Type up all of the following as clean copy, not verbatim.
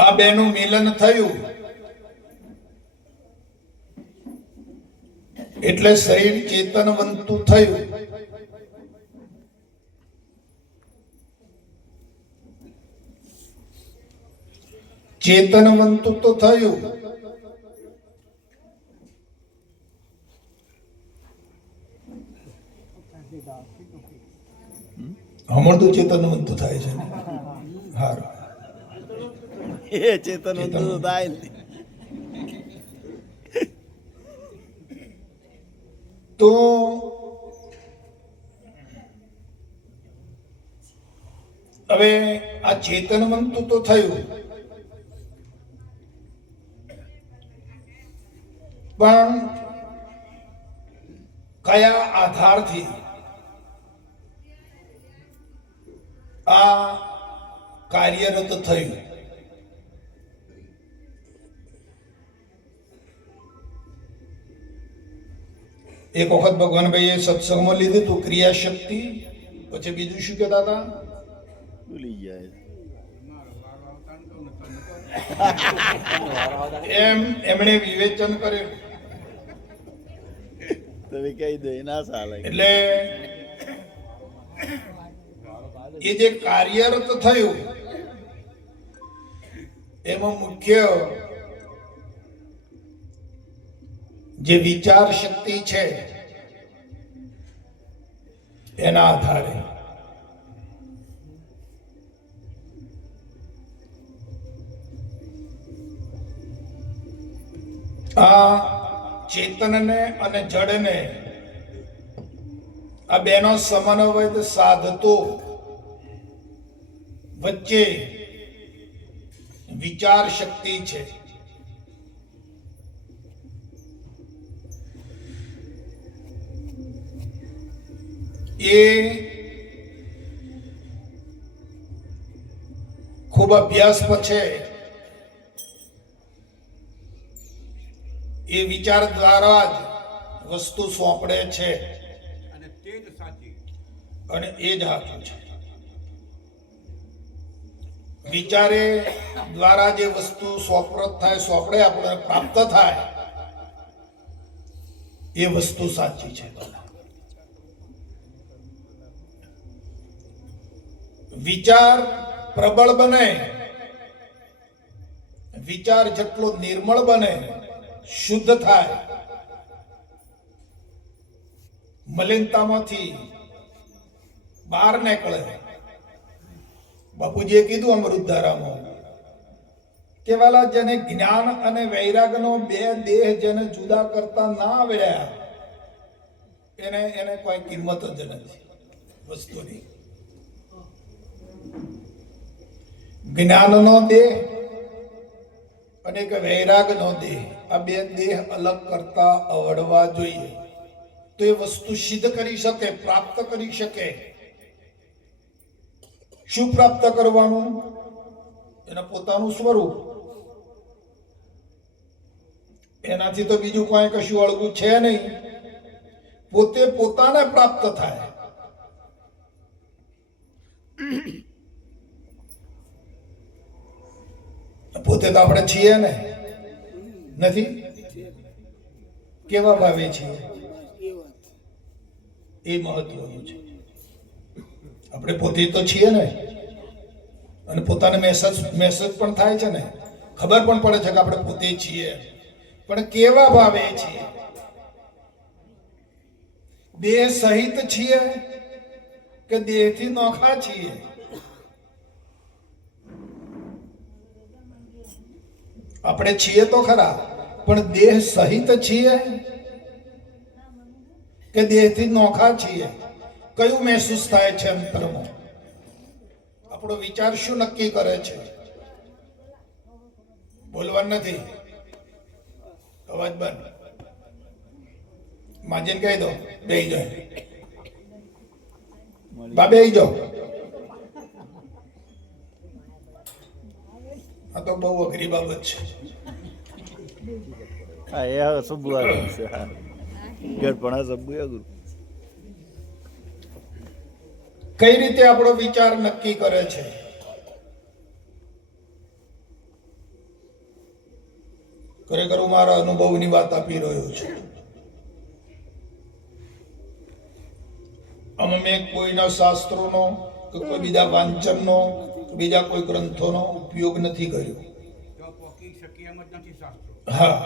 આ બેનું મિલન થયું એટલે શરીર ચેતનવંતું થયું. ચેતનવંતું તો થયું, હમણાં ચેતનવંતું થાય છે. હારું, એ ચેતનવંતું થાય. તો હવે આ ચેતનવંતું તો થયું, પણ કયા આધારથી આ કાર્યરત થયું? એક વખત ભગવાનભાઈએ સત્સંગમાં લીધું હતું ક્રિયાશક્તિ, પછી બીજું શું કહેતા હતા? ભૂલી જાય એમણે વિવેચન કર્યું. તમે કહી દો ના ચાલે. એટલે એ જે કાર્યરત થયું એમાં મુખ્ય જે વિચાર શક્તિ છે એના આધારે આ ચેતનને અને જડને આ બેનો સમન્વય સાધતો વચ્ચે વિચાર શક્તિ છે. એ ખૂબ અભ્યાસ પછી એ વિચાર દ્વારા જ વસ્તુ સોંપડે છે અને એ જ સાચું છે. વિચારે દ્વારા જે વસ્તુ સોંપરત થાય, સોંપડે આપણે પ્રાપ્ત થાય, એ વસ્તુ સાચી છે. વિચાર પ્રબળ બને, વિચાર જેટલો નિર્મળ બને, શુદ્ધ થાય, મલિનતામાંથી બહાર નીકળે. બાપુજીએ કીધું અમૃતધારામાં કે વાલા જેને જ્ઞાન અને વૈરાગનો બે દેહ જેને જુદા કરતા ના આવડ્યા એને કોઈ કિંમત જ નથી વસ્તુની. જ્ઞાનનો દેહ અને એક વૈરાગનો દેહ, આ બે દેહ અલગ કરતા આવડવા જોઈએ તો એ વસ્તુ સિદ્ધ કરી શકે, પ્રાપ્ત કરી શકે. શું પ્રાપ્ત કરવાનું? એના પોતાનું સ્વરૂપ. એનાથી તો બીજું કોઈ કશું અળગું છે નહીં. પોતે પોતાને પ્રાપ્ત થાય. પોતે તો આપણે છીએ ને, નથી? કેવા ભાવે છીએ એ મહત્વનું છે. આપણે પોતે તો છીએ ને, અને પોતાને મેસેજ પણ થાય છે ને, ખબર પણ પડે છે કે આપણે પોતે છીએ, પણ કેવા ભાવે છીએ? દેહ સહિત છીએ કે દેહથી નોખા છીએ? આપણે છીએ તો ખરા, પણ દેહ સહિત છીએ કે દેહથી નોખા છીએ? કયું મહેસૂસ થાય છે અંતરમાં? આપણો વિચાર શું નક્કી કરે છે? બોલવાનું નથી, અવાજ બંધ. માજીને કહી દો બેહી જાઓ, બા બેહી જાઓ. આ તો બહુ અઘરી બાબત છે. હા, એ હવે સબુ આગળ છે. હા, ગડપણા સબુ આગળ. કઈ રીતે આપણો વિચાર નક્કી કરે છે? ખરેખર હું મારા અનુભવની વાત આપી રહ્યો છું. આમાં મેં કોઈના શાસ્ત્રોનો કે કોઈ બીજા વાંચનનો કે બીજા કોઈ ગ્રંથોનો ઉપયોગ નથી કર્યો. હા,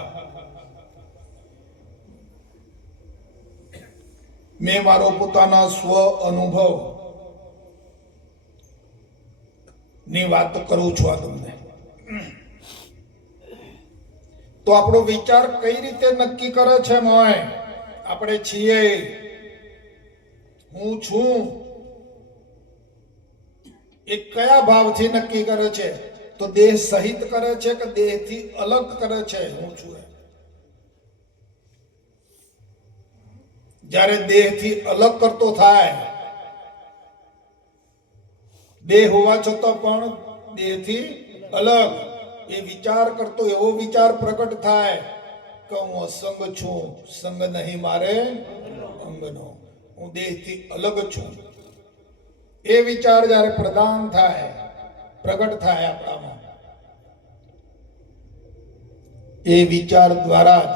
મેં મારો પોતાના સ્વ અનુભવ ની વાત કરું છું આ તમને. તો આપણો વિચાર કઈ રીતે નક્કી કરે છે? મોય આપણે છીએ, હું છું, એ કયા ભાવથી નક્કી કરે છે? તો દેહ સહિત કરે છે કે દેહથી અલગ કરે છે? હું છું જ્યારે દેહથી અલગ કરતો થાય, દેહ હોવા છતાં પણ દેહથી અલગ એ વિચાર કરતો એવો વિચાર પ્રગટ થાય કે હું અસંગ છું, સંગ નહીં મારે અંગનો, હું દેહથી અલગ છું. એ વિચાર જ્યારે પ્રદાન થાય, પ્રગટ થાય આપણામાં, એ વિચાર દ્વારા જ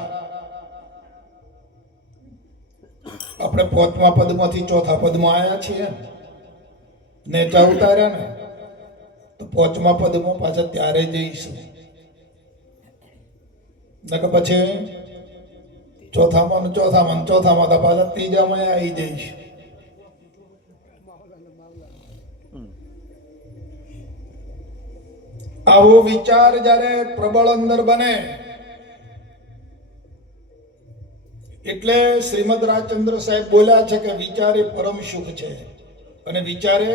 આપણે 5મા પદમાંથી 4થા પદમાં આવ્યા છીએ નેચા ઉતાર્યા ને, તો 5મા પદમાં પાછા ત્યારે જઈશું ને કે પછી 4થામાં તો પાછા 3જામાં આવી જઈશું. આવો વિચાર જ્યારે પ્રબળ અંદર બને એટલે શ્રીમદ રાજચંદ્ર સાહેબ બોલ્યા છે કે વિચાર એ પરમ સુખ છે અને વિચાર એ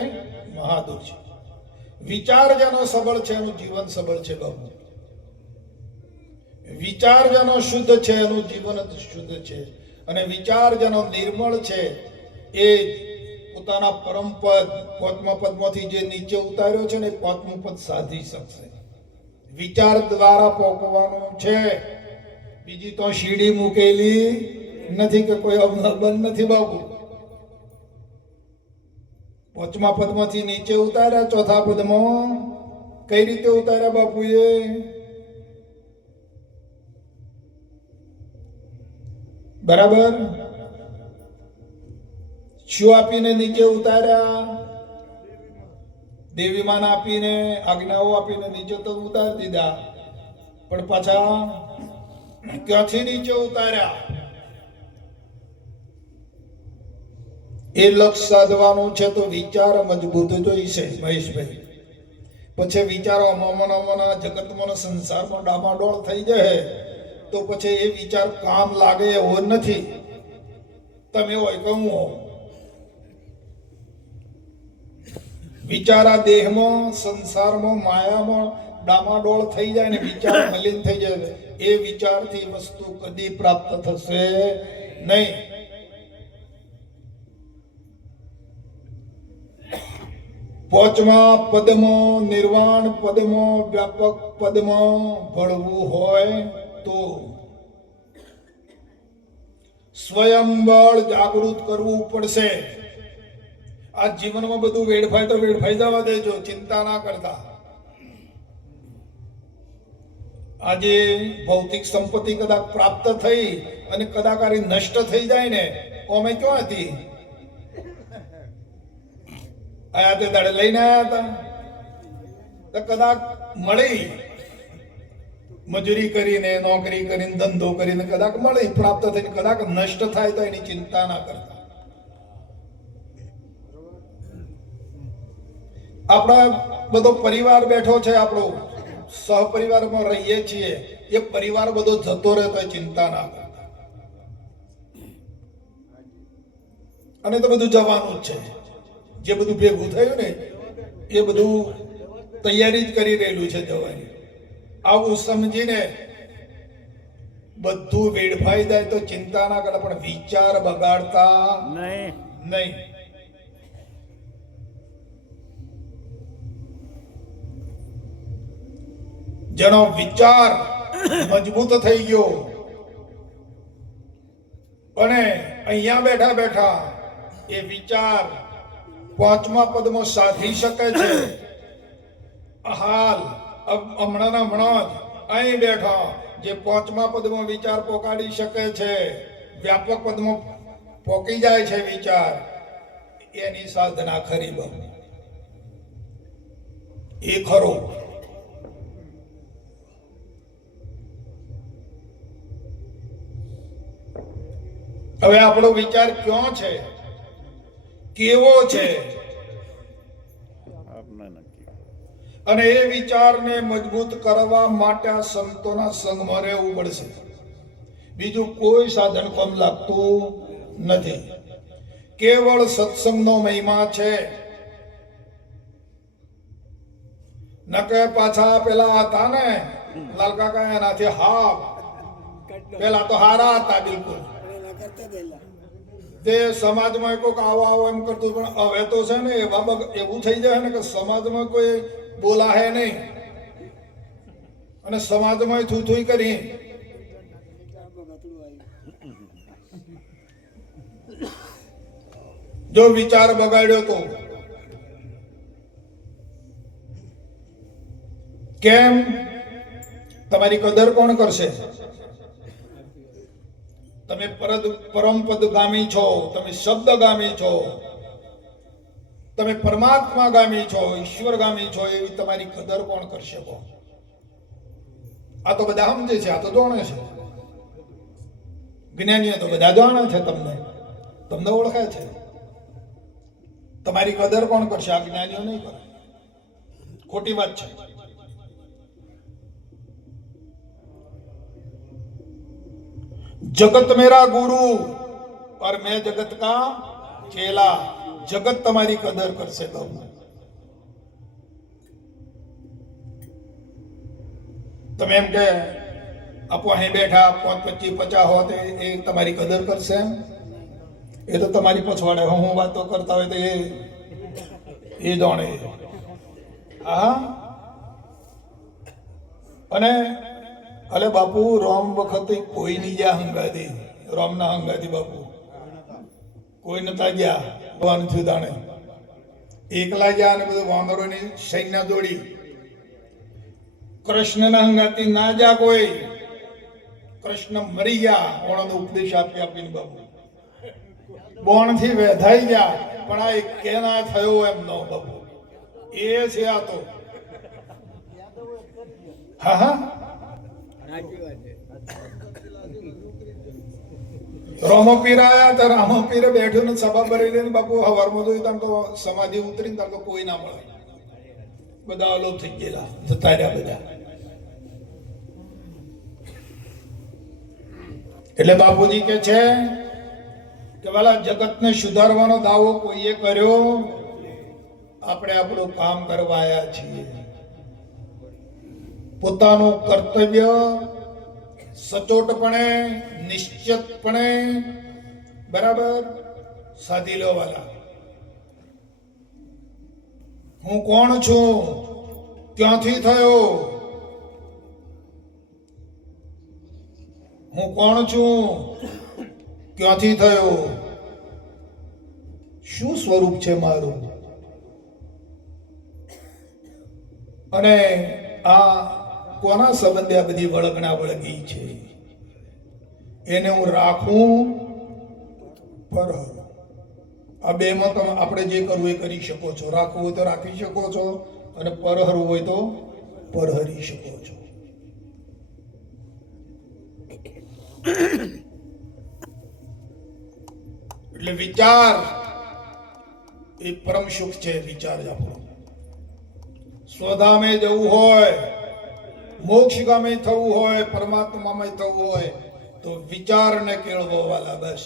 મહાદુખ છે. વિચાર જેનો સબળ છે એનું જીવન સબળ છે બાબુ. વિચાર જેનો શુદ્ધ છે એનું જીવન શુદ્ધ છે, અને વિચાર જેનો નિર્મળ છે એ પોતાના પરમ પદ 5મા પદમાંથી જે નીચે ઉતાર્યો છે ને એ 5મું પદ સાધી શકશે. વિચાર દ્વારા પોકવાનું છે, બીજી તો સીડી મૂકેલી નથી કે કોઈ બંધ નથી બાબુ. 5મા પદમાંથી નીચે ઉતાર્યા, 4થા પદમાં કઈ રીતે ઉતાર્યા બાપુએ? બરાબર, શું આપીને નીચે ઉતાર્યા? દેવીમાન આપીને, આજ્ઞાઓ આપીને નીચે તો ઉતારી દીધા, પણ પાછા ક્યાંથી નીચે ઉતાર્યા? એ લક્ષ સાધવાનું છે તો વિચાર મજબૂત જોઈશે મહેશભાઈ. પછી વિચારો અમોના જગતમાં સંસારમાં ડામાડોળ થઈ જાય તો પછી એ વિચાર કામ લાગે એવો નથી. તમે હોય કે હું હોઉં, વિચારા દેહમાં, સંસારમાં, માયામાં ડામાડોળ થઈ જાય ને વિચાર મલિન થઈ જાય, એ વિચારથી વસ્તુ કદી પ્રાપ્ત થશે નહીં. પાંચમા પદમાં, નિર્વાણ પદમાં, વ્યાપક પદમાં ભળવું હોય તો સ્વયંબળ જાગૃત કરવું પડશે. આ જીવનમાં બધું વેડફાય તો વેડફાઈ જવા દેજો, ચિંતા ના કરતા. આજે ભૌતિક સંપત્તિ કદાચ પ્રાપ્ત થઈ અને કદાચ નષ્ટ થઈ જાય ને, અમે ક્યાં હતી? આયા તે દાડે લઈને આવ્યા હતા, તો કદાચ મળી, મજૂરી કરીને, નોકરી કરીને, ધંધો કરીને કદાચ મળી, પ્રાપ્ત થઈને કદાચ નષ્ટ થાય તો એની ચિંતા ના કરતા. આપણા બધો પરિવાર બેઠો છે, આપણો સહપરિવારમાં રહીએ છીએ, એ પરિવાર બધો જતો રહે તો ચિંતા ના કરતા. અને તો બધું જવાનું જ છે. જે બધું ભેગું થયું ને એ બધું તૈયારી જ કરી રહેલું છે જવાની. આવું સમજીને બધું વેડફાઈ જાય તો ચિંતા ના કરે, પણ વિચાર બગાડતા નહીં. જેનો વિચાર મજબૂત થઈ ગયો અને અહીંયા બેઠા બેઠા એ વિચાર 5મા પદમાં સાધી શકે છે. હાલ હમણાં જ અહીં બેઠા જે પાંચમા પદમાં વિચાર પોકાડી શકે છે, વ્યાપક પદમાં પોકી જાય છે વિચાર, એની સાધના ખરી બહુ. એ ખરો. હવે આપણો વિચાર ક્યાં છે, કેવો છે, આપને નક્કી. અને એ વિચારને મજબૂત કરવા માટે આ સંતોના સંગમાં રહેવું પડશે. બીજું કોઈ સાધન કામ લાગતું નથી. કેવળ સત્સંગનો મહિમા છે. નકે પાછા પેલા હતા ને લાલ કાકા, એનાથી હા પેલા તો હારા હતા બિલકુલ. તે સમાજમાં કોઈક આવો આવો એમ કરતું, પણ હવે તો છે ને એવું થઈ જાય ને કે સમાજમાં કોઈ બોલાહે નહીં, અને સમાજમાં થૂથુઈ કરી. જો વિચાર બગાડ્યો તો કેમ? તમારી કદર કોણ કરશે? તમે પરમપદગામી છો, તમે શબ્દગામી છો, તમે પરમાત્માગામી છો, ઈશ્વરગામી છો, એવી તમારી કદર કોણ કરશે? આ તો બધા સમજે છે, આ તો જાણે છે. જ્ઞાનીઓ તો બધા જાણે છે, તમને ઓળખે છે. તમારી કદર કોણ કરશે? આ જ્ઞાનીઓ નહીં કરે. ખોટી વાત છે. जगत मेरा गुरु और मैं जगत का चेला. जगत तुम्हारी कदर करसे तो તમે એમ કે આપો અહીં બેઠા 5, 25, 50 હોતે એ તમારી કદર કરશે? એ તો તમારી પછવાડે હું વાતો કરતા હોય તો એ જાણે. હા, અને અલે બાપુ રોમ વખતે કોઈ નહીં ગયા હંગાતી. રોમ ના હંગાતી બાપુ કોઈ નતા ગયા. ભગવાન થયું દાણે એકલા ગયા, અને બધું વાંદરોની સૈન્ય દોડી. કૃષ્ણ ના હંગાતી ના જા કોઈ. કૃષ્ણ મરી ગયા ઓણનો ઉપદેશ આપી આપીને બાપુ બોણ થી વેધાઈ ગયા, પણ આ કે ના થયો એમ નો બાપુ. એ છે આ તો. હા હા, રામો પીર આયા તો રામો પીરે બેઠું ને સભા ભરી લઈને બાપુ હવારમાં જોયું તાર તો સમાધિ ઉતરી તાર તો કોઈ ના મળે. બધા અલોપ થઈ ગયેલા, જતા રહ્યા બધા. એટલે બાપુજી કે છે કે વાલા જગતને સુધારવાનો દાવો કોઈએ કર્યો? આપણે આપણું કામ કરવા આવ્યા છીએ. પોતાનું કર્તવ્ય સચોટપણે, નિશ્ચિતપણે બરાબર સાધી લો વાલા. હું કોણ છું? ક્યાંથી થયો? હું કોણ છું? ક્યાંથી થયો? શું સ્વરૂપ છે મારું? અને આ કોના સંબંધે આ બધી વળગણા વળગી છે? એને હું રાખું પર આ બેમાં તમે આપણે જે કરવું એ કરી શકો છો. રાખવું હોય તો રાખી શકો છો, અને પરહરવું હોય તો પરહરી શકો છો. એટલે વિચાર એ પરમ સુખ છે. વિચાર આપણો સ્વધામે જવું હોય, મોક્ષગામી થવું હોય, પરમાત્મામાં થવું હોય તો વિચારને કેળવો વાલા. બસ.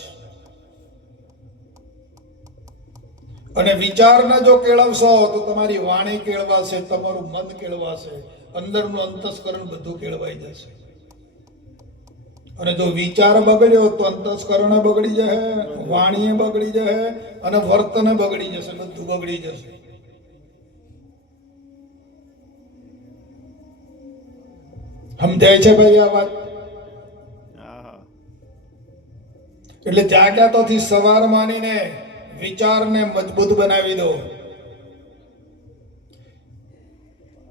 અને વિચારને જો કેળવશો તો તમારી વાણી કેળવાશે, તમારું મન કેળવાશે, અંદરનું અંતસ્કરણ બધું કેળવાઈ જશે. અને જો વિચાર બગડ્યો તો અંતસ્કરણ બગડી જશે, વાણીએ બગડી જશે, અને વર્તન બગડી જશે, બધું બગડી જશે. સમજાય છે ભાઈ આ વાત? એટલે જાગ્યા તોથી સવાર માનીને વિચારને મજબૂત બનાવી દો.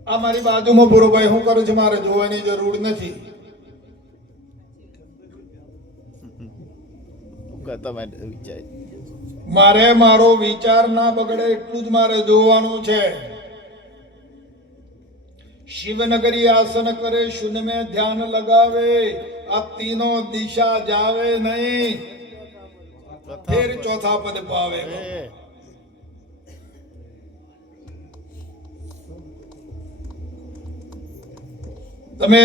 આ મારી બાજુમાં પૂરો ભાઈ શું કરું છું, મારે જોવાની જરૂર નથી. તમે વિચાર મારે મારો વિચાર ના બગડે એટલું જ મારે જોવાનું છે. શિવનગરી આસન કરે શૂન્ય में ધ્યાન લગાવે, આ તીનો દિશા જાવે નહીં, ફેર ચોથા પદ પાવે. તમે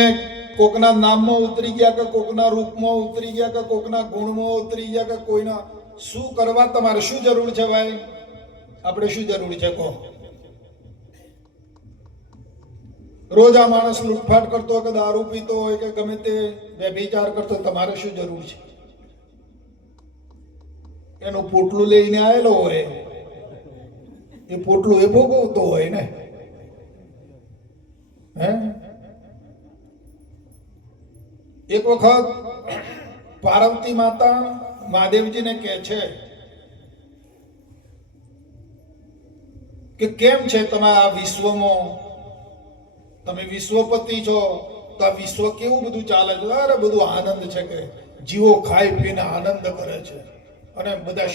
કોકના નામમાં ઉતરી ગયા કે કોકના રૂપમાં ઉતરી ગયા કે કોકના ગુણમાં ઉતરી ગયા કે કોઈના શું કરવા તમારે શું જરૂર છે ભાઈ? આપણે શું જરૂર છે કહો? રોજ આ માણસ લૂંટફાટ કરતો હોય કે દારૂ પીતો હોય કે ગમે તે વ્યભિચાર કરતો હોય, તમારે શું જરૂર છે? એનું પોટલું લઈને આવેલો હોય, એ પોટલું એ ભોગવતો હોય ને. હે, એક વખત પાર્વતી માતા મહાદેવજીને કહે છે કે કેમ છે તમે આ વિશ્વમાં, તમે વિશ્વપતિ છો તો આ વિશ્વ કેવું બધું ચાલે છે? અરે બધું આનંદ છે કે જીવો ખાઈ પીને આનંદ કરે છે અને બધા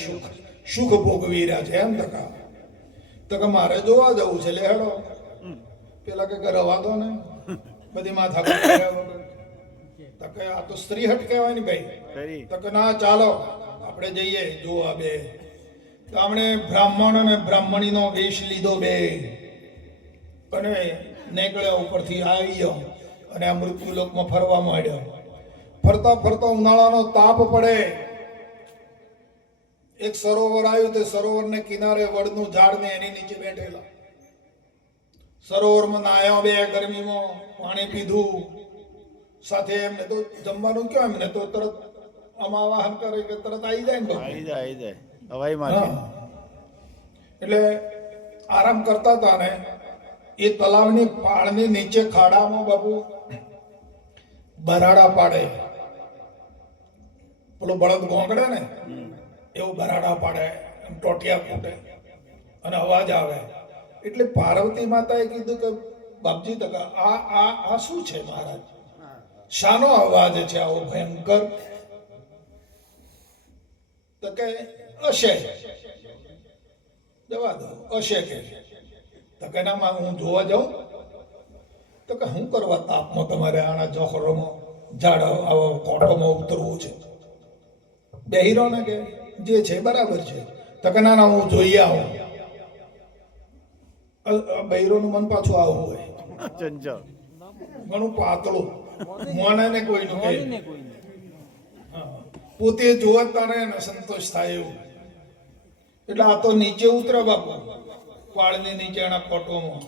સુખ ભોગવી રહ્યા છે. એમ તો કે મારે જોવા જવું છે, લે હેડો. પેલા કે રવા દો ને, બધી માથા તો કે આ તો સ્ત્રી હટ કહેવાય ને ભાઈ. તો કે ના ચાલો આપણે જઈએ જોવા. બે તો આપણે બ્રાહ્મણ અને બ્રાહ્મણીનો વેશ લીધો બે અને નીકળ્યા, ઉપરથી આવ્યો અને આ મૃત્યુલોકમાં ફરવા માંડ્યો. ફરતા ફરતા ઉનાળાનો તાપ પડે, એક સરોવર આવ્યું. તે સરોવરને કિનારે વડનું ઝાડ ને એની નીચે બેઠેલા. સરોવરમાં નાહ્યા બે, ગરમીમાં પાણી પીધું, સાથે એમને તો જમવાનું કેવું, એમને તો તરત આમાં વાહન કરે કે તરત આવી જાય ને, આવી જાય હવાઈ માં. એટલે આરામ કરતા હતા ને એ તલાવની પાળની નીચે ખાડામાં બાપુ બરાડા પાડે, પેલો બળદ ગોંગડે ને એવું બરાડા પાડે, ટોટિયા ફૂટે અને અવાજ આવે. એટલે પાર્વતી માતાએ કીધું કે બાપજી તકા આ શું છે મહારાજ? શાનો અવાજ છે આવો ભયંકર? તો કે હશે, જવા દો, હશે કે. તો કે ના હું જોવા જાઉં. તો કે શું કરવા તાપમાં તમારે આના જોખરોમાં ઝાડ આવો કોટોમાં ઉતરવું છે? બેહીરો ને કે જે છે બરાબર છે. તો કે ના હું જોઈએ આવું. બૈરોનું મન પાછું આવું હોય, ચંચળ, ઘણું પાતળું, મોને ને કોઈનું કઈ પોતે જોવા તારે ને સંતોષ થાય એવું. એટલે આ તો નીચે ઉતરે બાપુ, વાળની નીચે એના કોટોમાં.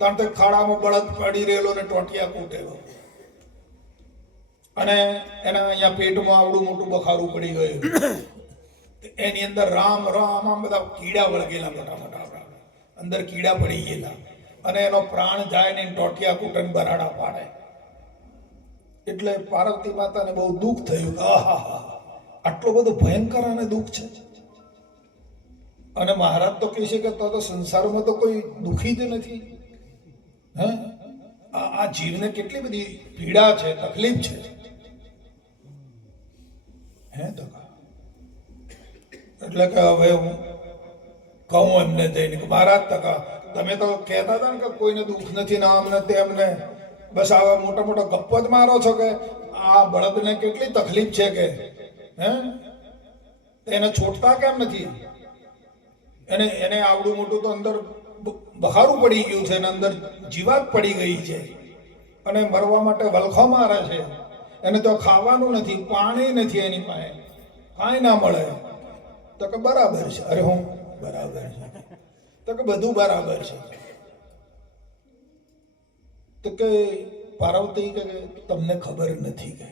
તાણ તો ખાડામાં બળદ પડી રહેલો ને ટોટિયા કૂટેલો અને એના અહીંયા પેટમાં આવડું મોટું બખારું પડી ગયું. એની અંદર રામ રામ આમ બધા કીડા વળગેલા, મોટા મોટા અંદર કીડા પડી ગયેલા અને એનો પ્રાણ જાય ને ટોટિયા કૂટન બરાડા પાડે. એટલે પાર્વતી માતાને બહુ દુઃખ થયું કે આહા, આટલો બધો ભયંકર અને દુઃખ છે. અને મહારાજ તો કહે છે કે તો સંસારમાં તો કોઈ દુઃખી જ નથી. હે, આ જીવને કેટલી બધી પીડા છે, તકલીફ છે. હે તો એટલે કે હવે હું કહું એમને જઈને કે મહારાજ તકા તમે તો કહેતા હતા ને કે કોઈને દુઃખ નથી ને આમને તેમને, બસ આવા મોટા મોટા ગપ્પો જ મારો છો કે આ બળદને કેટલી તકલીફ છે કે હે, એને છોડતા કેમ નથી? એને આવડું મોટું તો અંદર બખારું પડી ગયું છે ને અંદર જીવાત પડી ગઈ છે અને મરવા માટે વલખો મારે છે. એને તો ખાવાનું નથી, પાણી નથી એની પાસે, કાંઈ ના મળે. તો કે બરાબર છે. અરે હું બરાબર છે. તો કે બધું બરાબર છે. તો કે પાર્વતી કે તમને ખબર નથી કે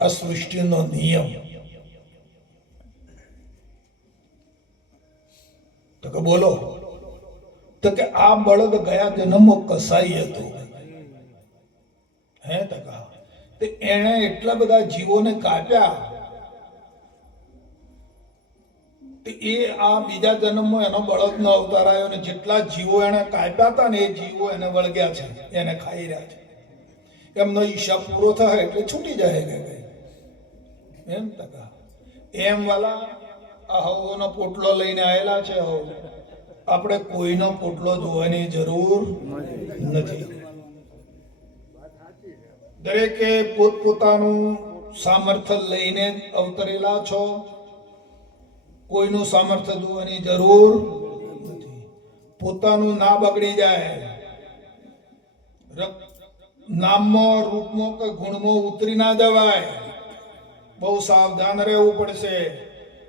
આ સૃષ્ટિનો નિયમ. તો કે બોલો. તો કે આ બળદ ગયા જન્મમાં કસાઈ હતો. હે ટકા તે એણે એટલા બધા જીવોને કાપ્યા, એ આ બીજા જન્મમાં એનો બળદનો અવતાર આવ્યો અને જેટલા જીવો એને કાપ્યા હતા ને એ જીવો એને વળગ્યા છે, એને ખાઈ રહ્યા છે. એમનો હિસાબ પૂરો થાય એટલે છૂટી જાય કે એમ ટકા. એમ વાલા આ હવોનો પોટલો લઈને આવેલા છે હવ. આપણે કોઈનો પોટલો જોવાની જરૂર નથી. દરેકે પોતપોતાનું સામર્થ્ય લઈને અવતરેલા છો. કોઈનું સામર્થ્ય જોવાની જરૂર નથી. પોતાનું ના બગડી જાય. નામમાં રૂપમાં કે ગુણમાં ઉતરી ના જવાય. બહુ સાવધાન રહેવું પડશે.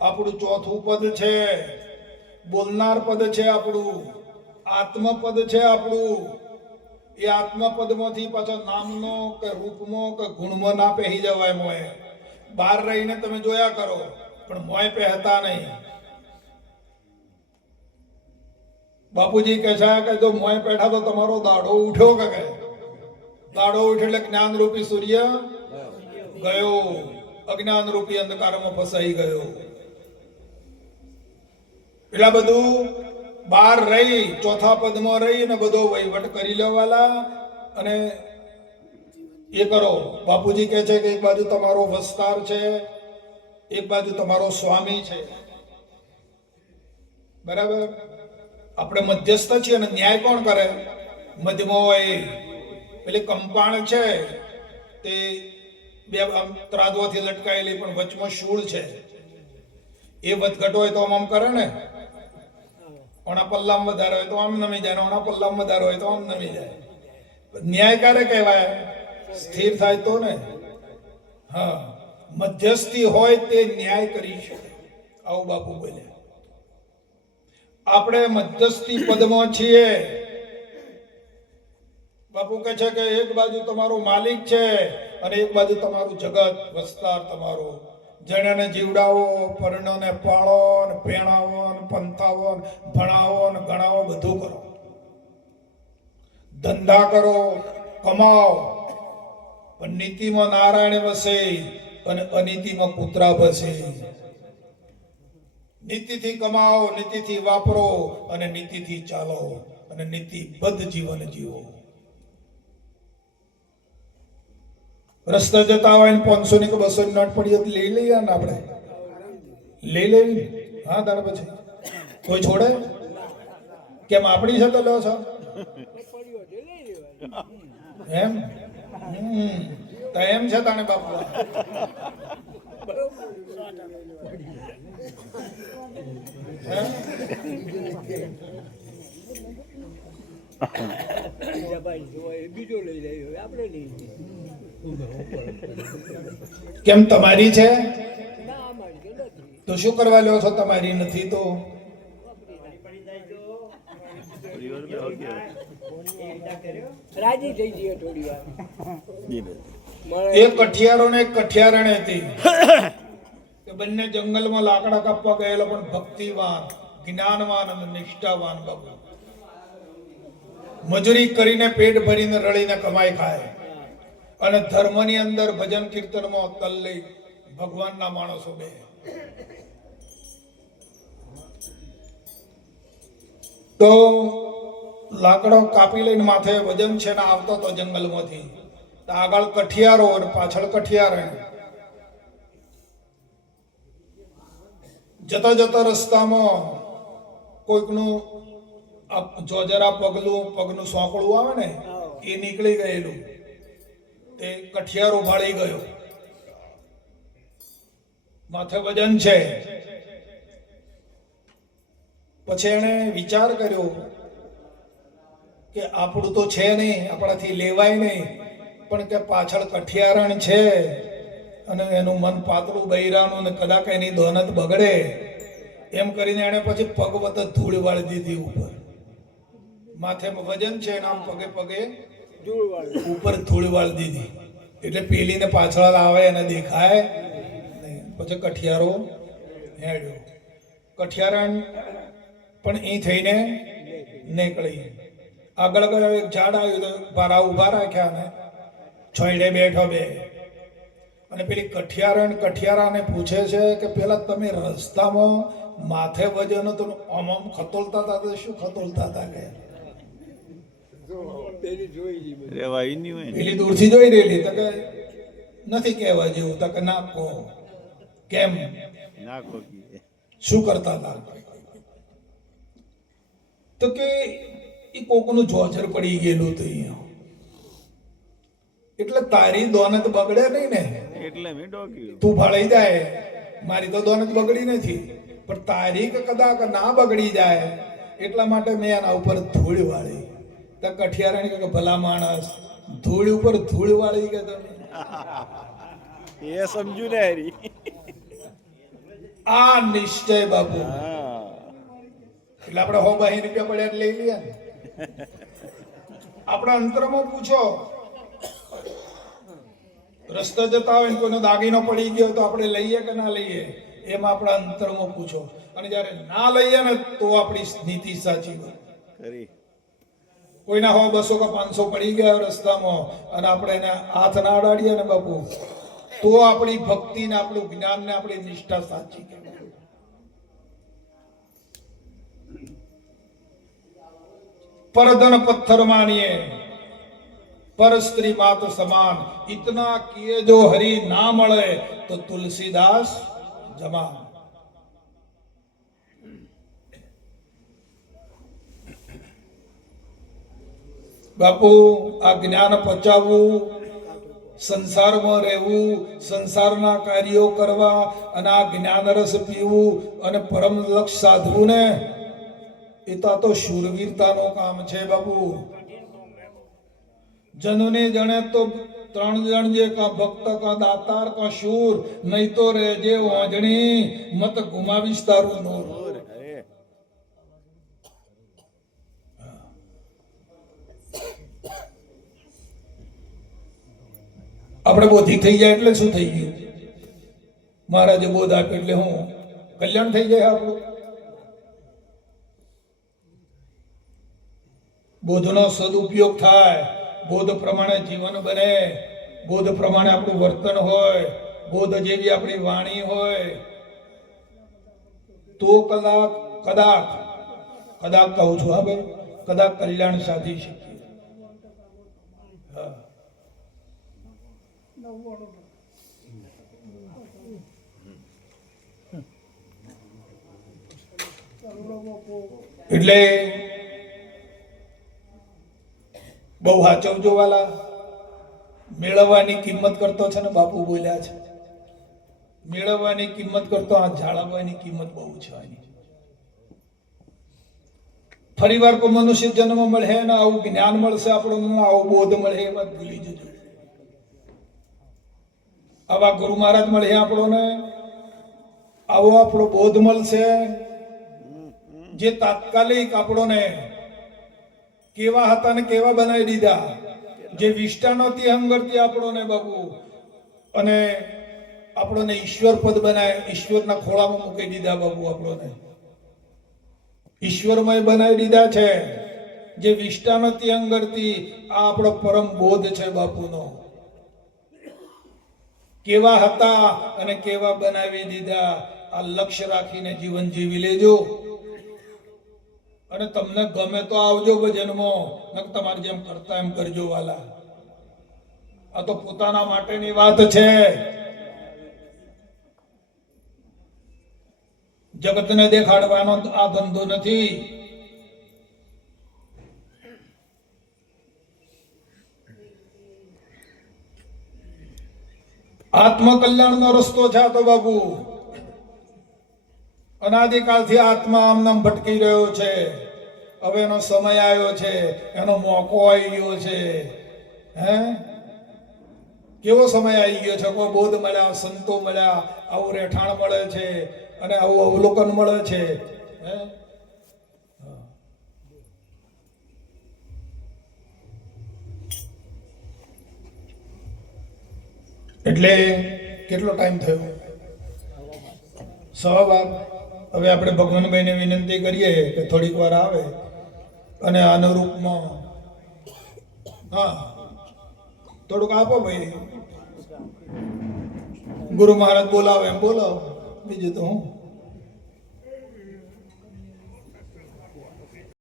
આપણું ચોથું પદ છે, બોલનાર પદ છે આપણું, આત્મપદ છે આપણું. એ આત્મપદમાંથી પાછા નામનો કે રૂપમાં કે ગુણમાં ના પહેરી જવાય. મોય બહાર રહીને તમે જોયા કરો, પણ મોય પહેતા નહીં. બાપુજી કહે છે કે જો મોય બેઠા તો તમારો દાડો ઉઠ્યો કે દાડો ઉઠ્યો એટલે જ્ઞાન રૂપી સૂર્ય ગયો, અજ્ઞાન રૂપી અંધકારમાં ફસાઈ ગયો. એટલા બધું બહાર રહી, ચોથા પદમાં રહી અને બધો વહીવટ કરી લેવાલા અને એ કરો. બાપુજી કહે છે કે એક બાજુ તમારો વસ્તાર છે, એક બાજુ તમારો સ્વામી છે. બરાબર? આપણે મધ્યસ્થ છીએ અને ન્યાય કોણ કરે? મધ્યમાં હોય પેલી કંપાણ છે તે બે ત્રાદવાથી લટકાયેલી પણ વચમાં શૂળ છે. એ વધઘટ હોય તો આમ કરે ને, ઓણા પલ્લામ વધારે હોય તો આમ નમી જાય, ઓણા પલ્લામ વધારે હોય તો આમ નમી જાય. ન્યાય ક્યારે કહેવાય? સ્થિર થાય તો ને. હા, મધ્યસ્થી હોય તે ન્યાય કરી શકે. આવું બાપુ બોલ્યા. આપણે મધ્યસ્થી પદમાં છીએ. બાપુ કહે છે કે એક બાજુ તમારો માલિક છે અને એક બાજુ તમારું જગત, વસ્તાર તમારો. જણને જીવડાવો, પરણોને પાળો, ને પહેણાવો, ને પંથાવો, ને ભણાવો, ને ગણાવો, બધું કરો. ધંધા કરો, કમાઓ, પણ નીતિમાં નારાયણ વસે અને અનીતિમાં કૂતરા વસે. નીતિથી કમાઓ, નીતિથી વાપરો અને નીતિથી ચાલો અને નીતિબદ્ધ જીવન જીવો. રસ્તા જતા હોય ને 500 ની કે 200 ની નોટ પડી હતી, લઈ લઈએ ને આપણે, લઈ લેવી. હા, તારે પછી કોઈ છોડે કેમ? આપણી છે તો લો છો એમ. તો એમ છે તાણે બાપુ. કેમ તમારી છે તો શું કરવા લ્યો છો? તમારી નથી તો રાજી થઈ જઈએ થોડી વાર. એક કઠિયારો ને એક કઠિયારણી હતી કે બંને જંગલમાં લાકડા કાપવા ગયેલો, પણ ભક્તિવાન, જ્ઞાનવાન અને નિષ્ઠાવાન બાબુ. મજૂરી કરીને પેટ ભરીને રળીને કમાઈ ખાય અને ધર્મની અંદર ભજન કીર્તનમાં તલ્લી ભગવાનના માણસો બે. તો લાકડો કાપી લઈને માથે વજન છે ને આવતો તો જંગલમાંથી. આગળ કઠિયારો અને પાછળ કઠિયારણ. જતા જતા રસ્તામાં કોઈકનું જો જરા પગનું સોંકળું આવે ને એ નીકળી ગયેલું, તે કઠિયારો ભાળી ગયો. માથે વજન છે. પછી એને વિચાર કર્યો કે આપણું તો છે નહીં, આપણાથી લેવાય નહીં, પણ કે પાછળ કઠિયારણ છે અને એનું મન પાતળું બૈરાનું ને કદાચ એની દોનત બગડે એમ કરીને એને પછી પગ વત ધૂળ વાળી દીધી ઉપર. માથે વજન છે એના પગે પગે ઉપર ધૂળ વાળી દીધી, એટલે પેલીને પાછળ આવે એને દેખાય નહીં. પછી કઠિયારો હેડ્યો. કઠિયારણ પણ એ થઈને નીકળી. આગળ ગયો, એક ઝાડ આવ્યું તો ભારા ઉભા રાખ્યા ને છોડે બેઠો બે. અને પેલી કઠિયારાને પૂછે છે કે પેલા તમે રસ્તામાં માથે વજન હતું આમ આમ ખતોલતા હતા તો શું ખતોલતા હતા? કે પેલી દૂરથી જોઈ રહેલી તો કે નથી કહેવા જેવું. તો કે ના કહો કેમ? આખો કી શું કરતા હતા? તો કે એ કોકનું જોજર પડી ગયેલું હતું અહીંયા, એટલે તારી દોનત બગડે નહીં ને. એટલે મેં ડોક્યું. તું ભળાઈ જાય, મારી તો દોનત બગડી નથી, પણ તારી કદાચ ના બગડી જાય એટલા માટે મેં એના ઉપર ધૂળ વાળી. તો કઠિયારાણી કે ભલા માણસ, ધૂળ ઉપર ધૂળ વાળી કે તમે એ સમજુ ને હરી. આ નિશ્ચય બાપુ. હા એટલે આપણે 100-200 રૂપિયા પડ્યા એટલે લઈ લઈએ ને. આપણા અંતરમાં પૂછો, રસ્તા જતા હોય ને કોઈનો દાગીનો પડી ગયો તો આપણે લઈએ કે ના લઈએ, એમ આપણા અંતરમાં પૂછો. અને જ્યારે ના લઈએ ને તો આપણી નીતિ સાચી હોય. ખરી. કોઈના 100, 200 કે 500 પડી ગયા રસ્તામાં અને આપણે એને હાથ ના અડાડીએ ને બાપુ, તો આપણી ભક્તિ ને આપણું જ્ઞાન ને આપણી નિષ્ઠા સાચી કહેવાય. परधन पत्थर मानिए पर स्त्री मात समान, इतना किए जो हरि ना मळे तो तुलसीदास जमा. બાપુ આ જ્ઞાન પચાવવું, સંસારમાં રહેવું, સંસારના કાર્યો કરવા અને આ જ્ઞાન રસ પીવું અને પરમ લક્ષ્ય સાધવું ને, એ તો શૂરવીરતાનો કામ છે બાપુ. જનને જણે તો 3 જણ જે કા ભક્ત કા દાતાર કા શૂર, નહીં તો રહેજે વાંજણી મત ગુમાવીશ તારું નૂર. આપણે બોધી થઈ જાય એટલે શું થઈ ગયું? મહારાજે બોધ આપ્યો એટલે હું કલ્યાણ થઈ જાય આપણું. બોધનો સદુપયોગ થાય, બોધ પ્રમાણે જીવન બને, બોધ પ્રમાણે આપણું વર્તન હોય, બોધ જેવી આપણી વાણી હોય, તો કદાચ કહું છું, હા ભાઈ, કદાચ કલ્યાણ સાધી શકીએ. એટલે બહુ સાચવજો વાલા. મેળવવાની કિંમત કરતો છે ને બાપુ બોલ્યા છે, મેળવવાની કિંમત કરતો આ જાળવવાની કિંમત બહુ છે. ફરી વાર કોઈ મનુષ્ય જન્મ મળે ને આવું જ્ઞાન મળશે આપણને, આવો બોધ મળે, એ વાત ભૂલી જજો. આવા ગુરુ મહારાજ મળે આપણને, આવો આપણો બોધ મળશે જે તાત્કાલિક આપણને કેવા હતા ને કેવા બનાવી દીધા, જે વિષ્ટા નહોતી હંગરતી આપણને બાપુ, અને આપણને ઈશ્વર પદ બનાવે, ઈશ્વરના ખોળામાં મૂકી દીધા બાપુ. આપણને ઈશ્વરમય બનાવી દીધા છે. જે વિષ્ટા નહોતી હંગરતી, આ આપણો પરમ બોધ છે બાપુનો. કેવા હતા અને કેવા બનાવી દીધા, આ લક્ષ્ય રાખીને જીવન જીવી લેજો. અને તમને ગમે તો આવજો ભજનમાં, નક તમારે જેમ કરતા એમ કરજો વાલા. આ તો પોતાના માટેની વાત છે, જગતને દેખાડવાનો આ ધંધો નથી. આત્મકલ્યાણનો રસ્તો છે આ તો બાબુ. અનાદિકાળથી આત્મા આમનામ ભટકી રહ્યો છે. હવે એનો સમય આવ્યો છે, એનો મોકો આવી ગયો છે. હે, કેવો સમય આવી ગયો છે? કોઈ બોધ મળ્યા, સંતો મળ્યા, આવું રહેઠાણ મળે છે અને આવું અવલોકન મળે છે. હે, એટલે કેટલો ટાઈમ થયો? 12:15. હવે આપણે ભગવાનભાઈને વિનંતી કરીએ કે થોડીક વાર આવે અને અનુરૂપમાં હા થોડુંક આપો ભાઈ. ગુરુ મહારાજ બોલાવે એમ બોલાવો, બીજું તો હું